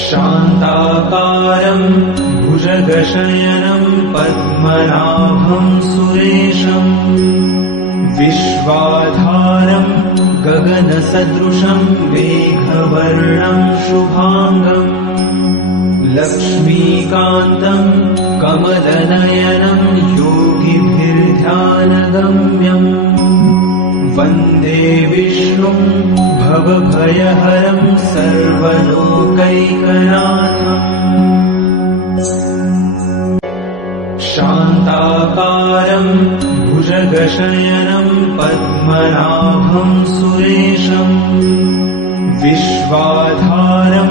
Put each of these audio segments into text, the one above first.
शान्ताकारं भुजगशयनं पद्मनाभं सुरेशं विश्वाधारं गगनसदृशं मेघवर्णं शुभांगं लक्ष्मीकान्तं कमलनयनं योगिभिर्ध्यानगम्यं वन्दे विष्णुं भवभयहरं सर्वलोकैकनाथम् शान्ताकारं भुजगशयनं पद्मनाभं सुरेशं विश्वाधारं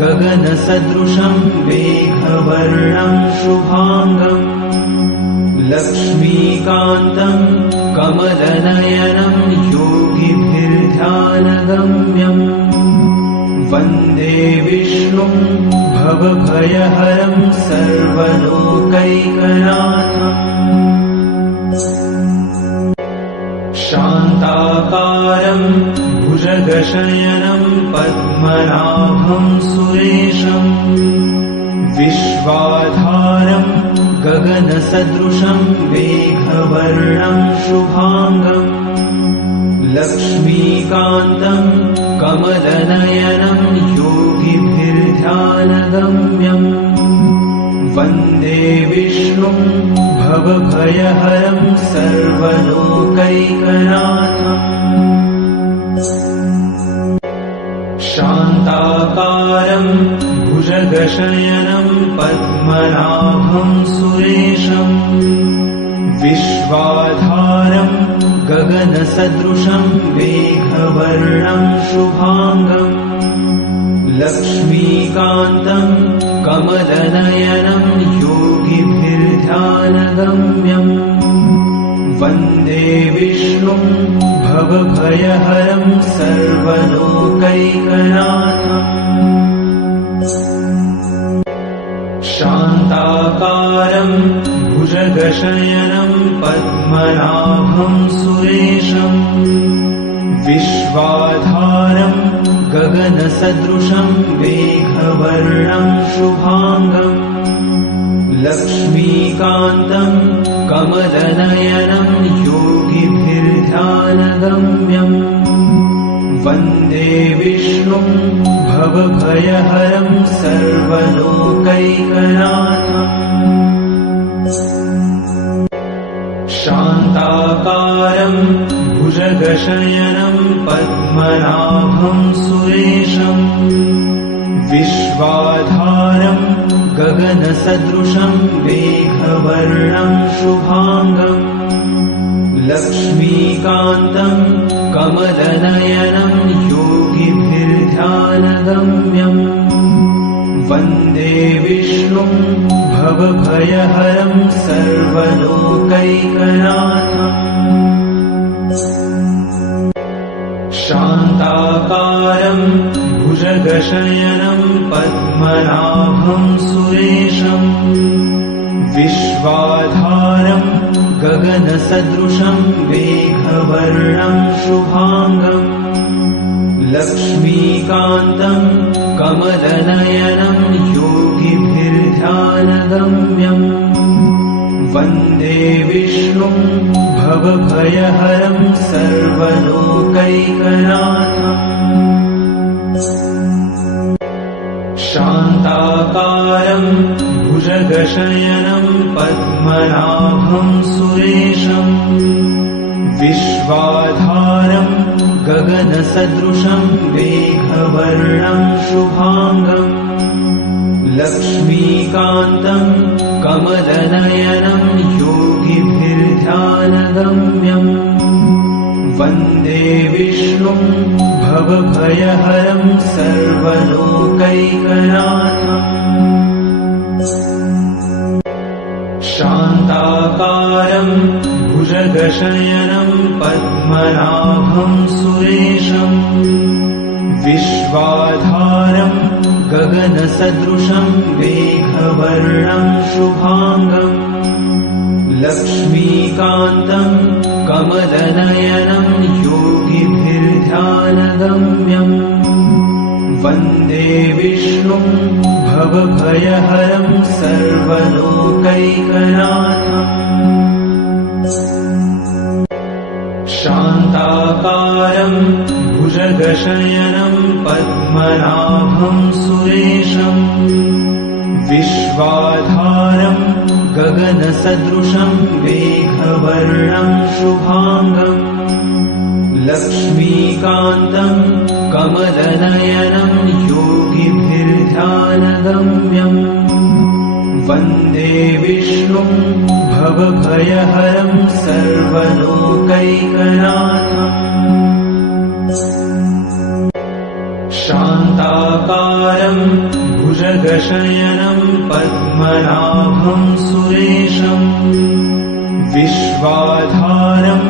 गगनसदृशं मेघवर्णं शुभांगं लक्ष्मीकान्तं कमलनयनं योगिभिर्ध्यानगम्यं वन्दे विष्णुं भवभयहरं सर्वलोकैकनाथम् शान्ताकारं भुजगशयनं पद्मनाभं सुरेशं विश्वाधारं गगनसदृशं मेघवर्णं शुभांगं लक्ष्मीकान्तं कमलनयनं योगिभिर्ध्यानगम्यं वन्दे विष्णुं भवभयहरं सर्वलोकैकनाथम् शान्ताकारं भुजगशयनं पद्मनाभं सुरेशं विश्वाधारं गगनसदृशं मेघवर्णं शुभांगं लक्ष्मीकान्तं कमलनयनं योगिभिर्ध्यानगम्यं वन्दे विष्णुं भवभयहरं सर्वलोकैकनाथम् शान्ताकारं भुजगशयनं पद्मनाभं सुरेशं विश्वाधारं गगनसदृशं मेघवर्णं शुभांगं लक्ष्मीकान्तं कमलनयनं योगिभिर्ध्यानगम्यं वन्दे विष्णुं भवभयहरं सर्वलोकैकनाथम् शान्ताकारं भुजगशयनं पद्मनाभं सुरेशं विश्वाधारं गगनसदृशं मेघवर्णं शुभांगं लक्ष्मीकान्तं कमलनयनं योगिभिर्ध्यानगम्यं वन्दे विष्णुं भवभयहरं सर्वलोकैकनाथम् शान्ताकारं भुजगशयनं पद्मनाभं सुरेशं विश्वाधारं गगनसदृशं मेघवर्णं शुभांगं लक्ष्मीकान्तं कमलनयनं योगिभिर्ध्यानगम्यं वन्दे विष्णुं भवभयहरं सर्वलोकैकनाथम् शान्ताकारं भुजगशयनं पद्मनाभं सुरेशं विश्वाधारं गगनसदृशं मेघवर्णं शुभांगं लक्ष्मीकान्तं कमलनयनं योगिभिर्ध्यानगम्यं वन्दे विष्णुं भवभयहरं सर्वलोकैकनाथम् शान्ताकारं भुजगशयनं पद्मनाभं सुरेशं विश्वाधारं गगनसदृशं मेघवर्णं शुभांगं लक्ष्मीकान्तं कमलनयनं योगिभिर्ध्यानगम्यं वन्दे विष्णुं भवभयहरं सर्वलोकैकनाथम् शान्ताकारं भुजगशयनं पद्मनाभं सुरेशम् विश्वाधारं गगनसदृशं मेघवर्णं शुभाङ्गम् लक्ष्मीकान्तं कमलनयनं योगिभिर्ध्यानगम्यम् वन्दे विष्णुं भवभयहरं सर्वलोकैकनाथम् शान्ताकारं भुजगशयनं पद्मनाभं सुरेशम् विश्वाधारं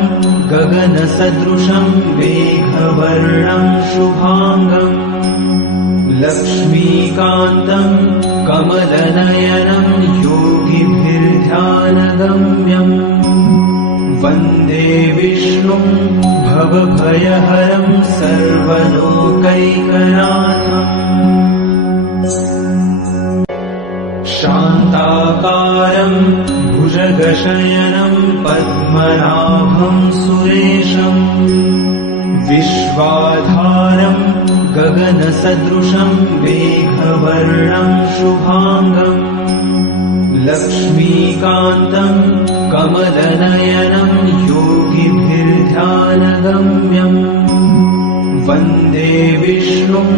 गगनसदृशं मेघवर्णं शुभाङ्गम् लक्ष्मीकान्तं कमलनयनं योगिभिर्ध्यानगम्यम् वन्दे विष्णुं भवभयहरं सर्वलोकैकनाथम् शान्ताकारं भुजगशयनं पद्मनाभं सुरेशम् विश्वाधारं गगनसदृशं मेघवर्णं शुभाङ्गम् लक्ष्मीकान्तं कमलनयनं योगिभिर्ध्यानगम्यम् वन्दे विष्णुं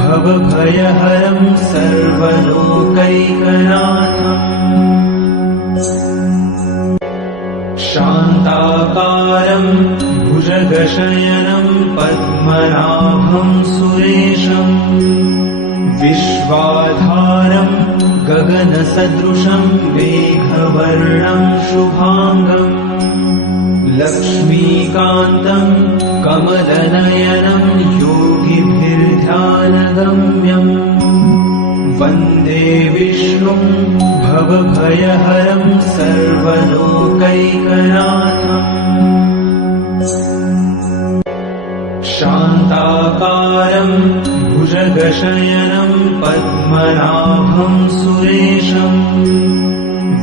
भवभयहरं सर्वलोकैकनाथम् शान्ताकारं भुजगशयनं पद्मनाभं सुरेशम् विश्वाधारं गगनसदृशं मेघवर्णं शुभाङ्गम् लक्ष्मीकान्तं कमलनयनं योगिभिर्ध्यानगम्यम् वन्दे विष्णुं भवभयहरं सर्वलोकैकनाथम् शान्ताकारं भुजगशयनं पद्मनाभं सुरेशम्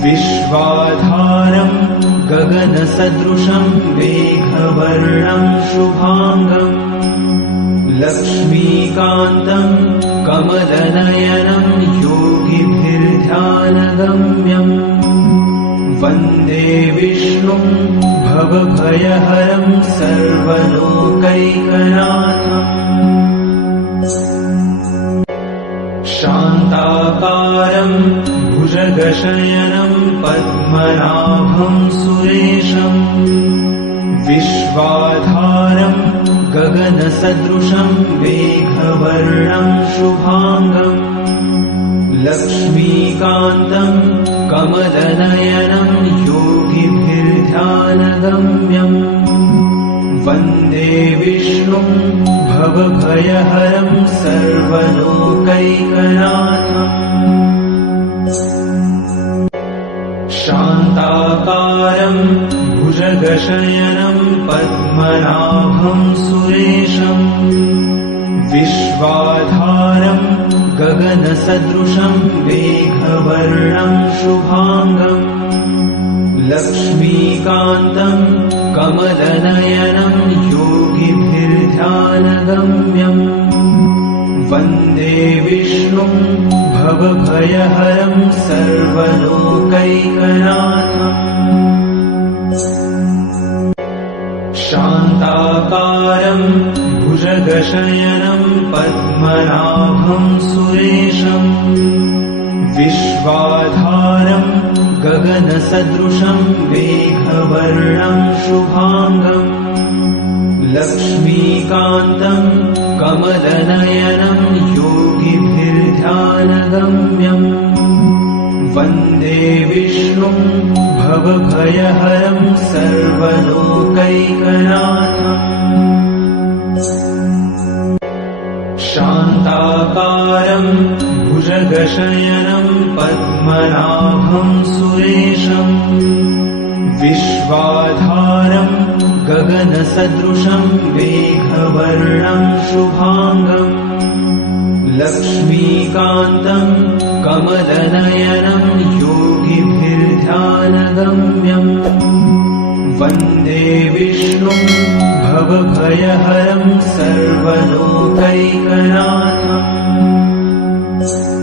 विश्वाधारं गगनसदृशं मेघवर्णं शुभाङ्गम् लक्ष्मीकान्तं कमलनयनं योगिभिर्ध्यानगम्यम् वन्दे विष्णुं भवभयहरं सर्वलोकैकनाथम् शान्ताकारं भुजगशयनं पद्मनाभं सुरेशम् विश्वाधारं गगनसदृशं मेघवर्णं शुभाङ्गम् लक्ष्मीकान्तं कमलनयनं योगिभिर्ध्यानगम्यम् वन्दे विष्णुं भवभयहरं सर्वलोकैकनाथम् शान्ताकारं भुजगशयनं पद्मनाभं सुरेशम् विश्वाधारं गगनसदृशं मेघवर्णं शुभाङ्गम् लक्ष्मीकान्तं कमलनयनं योगिभिर्ध्यानगम्यम् वन्दे विष्णुं भवभयहरं सर्वलोकैकनाथम् शान्ताकारं भुजगशयनं पद्मनाभं सुरेशम् विश्वाधारं गगनसदृशं मेघवर्णं शुभाङ्गम् लक्ष्मीकान्तं कमलनयनं योगिभिर्ध्यानगम्यम् वन्दे विष्णुं भवभयहरं सर्वलोकैकनाथम् शान्ताकारं भुजगशयनं पद्मनाभं सुरेशम् विश्वाधारं गगनसदृशं मेघवर्णं शुभाङ्गम् लक्ष्मीकान्तम् कमलनयनम् योगिभिर्ध्यानगम्यम् वन्दे विष्णुम् भवभयहरम् सर्वलोकैकनाथम्।